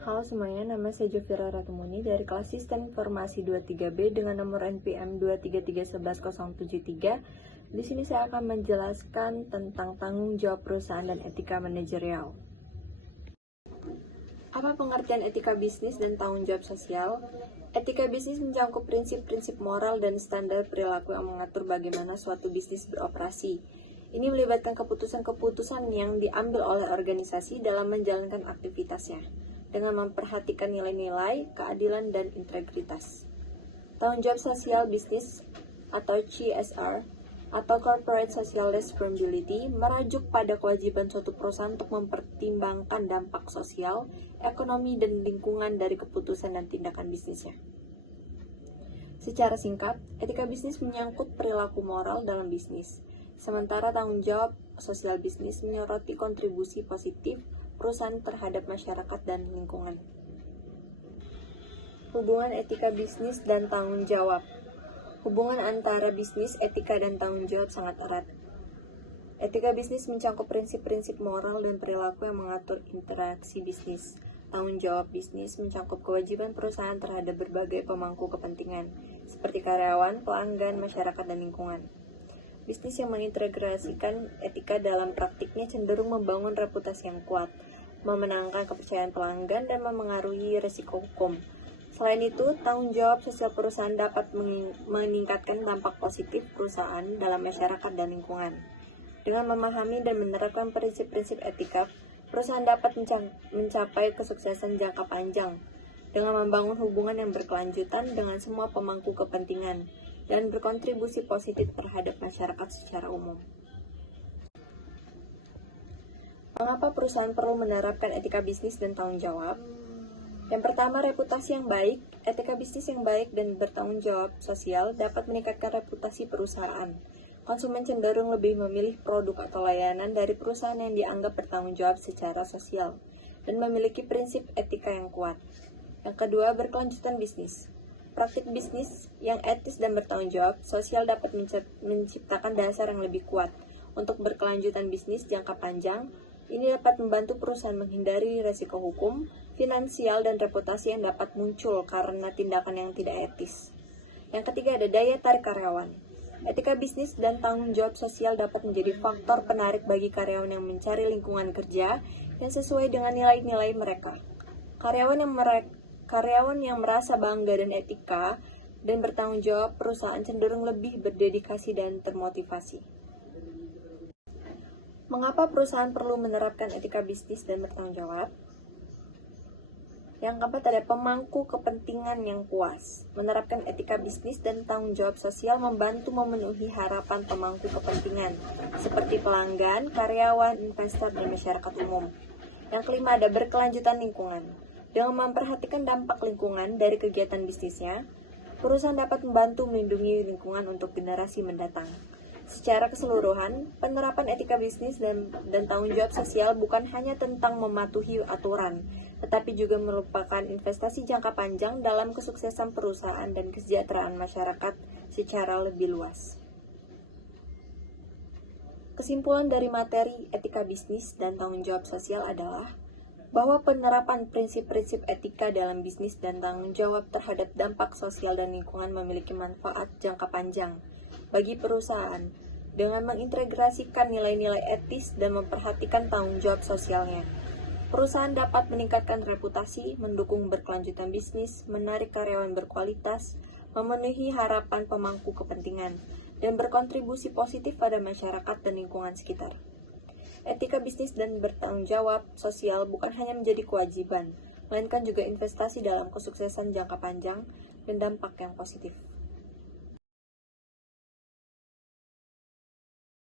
Halo semuanya, nama saya Jovira Ratumuni dari kelas Sistem Informasi 23B dengan nomor NPM 233111073. Di sini saya akan menjelaskan tentang tanggung jawab perusahaan dan etika manajerial. Apa pengertian etika bisnis dan tanggung jawab sosial? Etika bisnis mencakup prinsip-prinsip moral dan standar perilaku yang mengatur bagaimana suatu bisnis beroperasi. Ini melibatkan keputusan-keputusan yang diambil oleh organisasi dalam menjalankan aktivitasnya, dengan memperhatikan nilai-nilai, keadilan, dan integritas. Tanggung jawab sosial bisnis atau CSR atau Corporate Social Responsibility merajuk pada kewajiban suatu perusahaan untuk mempertimbangkan dampak sosial, ekonomi, dan lingkungan dari keputusan dan tindakan bisnisnya. Secara singkat, etika bisnis menyangkut perilaku moral dalam bisnis, sementara tanggung jawab sosial bisnis menyoroti kontribusi positif perusahaan terhadap masyarakat dan lingkungan. Hubungan etika bisnis dan tanggung jawab. Hubungan antara bisnis, etika, dan tanggung jawab sangat erat. Etika bisnis mencakup prinsip-prinsip moral dan perilaku yang mengatur interaksi bisnis. Tanggung jawab bisnis mencakup kewajiban perusahaan terhadap berbagai pemangku kepentingan, seperti karyawan, pelanggan, masyarakat, dan lingkungan. Bisnis yang mengintegrasikan etika dalam praktiknya cenderung membangun reputasi yang kuat, memenangkan kepercayaan pelanggan, dan memengaruhi risiko hukum. Selain itu, tanggung jawab sosial perusahaan dapat meningkatkan dampak positif perusahaan dalam masyarakat dan lingkungan. Dengan memahami dan menerapkan prinsip-prinsip etika, perusahaan dapat mencapai kesuksesan jangka panjang dengan membangun hubungan yang berkelanjutan dengan semua pemangku kepentingan dan berkontribusi positif terhadap masyarakat secara umum. Mengapa perusahaan perlu menerapkan etika bisnis dan tanggung jawab? Yang pertama, reputasi yang baik. Etika bisnis yang baik dan bertanggung jawab sosial dapat meningkatkan reputasi perusahaan. Konsumen cenderung lebih memilih produk atau layanan dari perusahaan yang dianggap bertanggung jawab secara sosial dan memiliki prinsip etika yang kuat. Yang kedua, berkelanjutan bisnis. Praktik bisnis yang etis dan bertanggung jawab sosial dapat menciptakan dasar yang lebih kuat untuk berkelanjutan bisnis jangka panjang. Ini dapat membantu perusahaan menghindari resiko hukum, finansial, dan reputasi yang dapat muncul karena tindakan yang tidak etis. Yang ketiga, ada daya tarik karyawan. Etika bisnis dan tanggung jawab sosial dapat menjadi faktor penarik bagi karyawan yang mencari lingkungan kerja yang sesuai dengan nilai-nilai mereka. Karyawan yang merasa bangga dan etika dan bertanggung jawab perusahaan cenderung lebih berdedikasi dan termotivasi. Mengapa perusahaan perlu menerapkan etika bisnis dan bertanggung jawab? Yang keempat, ada pemangku kepentingan yang puas. Menerapkan etika bisnis dan tanggung jawab sosial membantu memenuhi harapan pemangku kepentingan, seperti pelanggan, karyawan, investor, dan masyarakat umum. Yang kelima, ada berkelanjutan lingkungan. Dengan memperhatikan dampak lingkungan dari kegiatan bisnisnya, perusahaan dapat membantu melindungi lingkungan untuk generasi mendatang. Secara keseluruhan, penerapan etika bisnis dan tanggung jawab sosial bukan hanya tentang mematuhi aturan, tetapi juga merupakan investasi jangka panjang dalam kesuksesan perusahaan dan kesejahteraan masyarakat secara lebih luas. Kesimpulan dari materi etika bisnis dan tanggung jawab sosial adalah bahwa penerapan prinsip-prinsip etika dalam bisnis dan tanggung jawab terhadap dampak sosial dan lingkungan memiliki manfaat jangka panjang bagi perusahaan dengan mengintegrasikan nilai-nilai etis dan memperhatikan tanggung jawab sosialnya. Perusahaan dapat meningkatkan reputasi, mendukung berkelanjutan bisnis, menarik karyawan berkualitas, memenuhi harapan pemangku kepentingan, dan berkontribusi positif pada masyarakat dan lingkungan sekitar. Etika bisnis dan bertanggung jawab sosial bukan hanya menjadi kewajiban, melainkan juga investasi dalam kesuksesan jangka panjang dan dampak yang positif.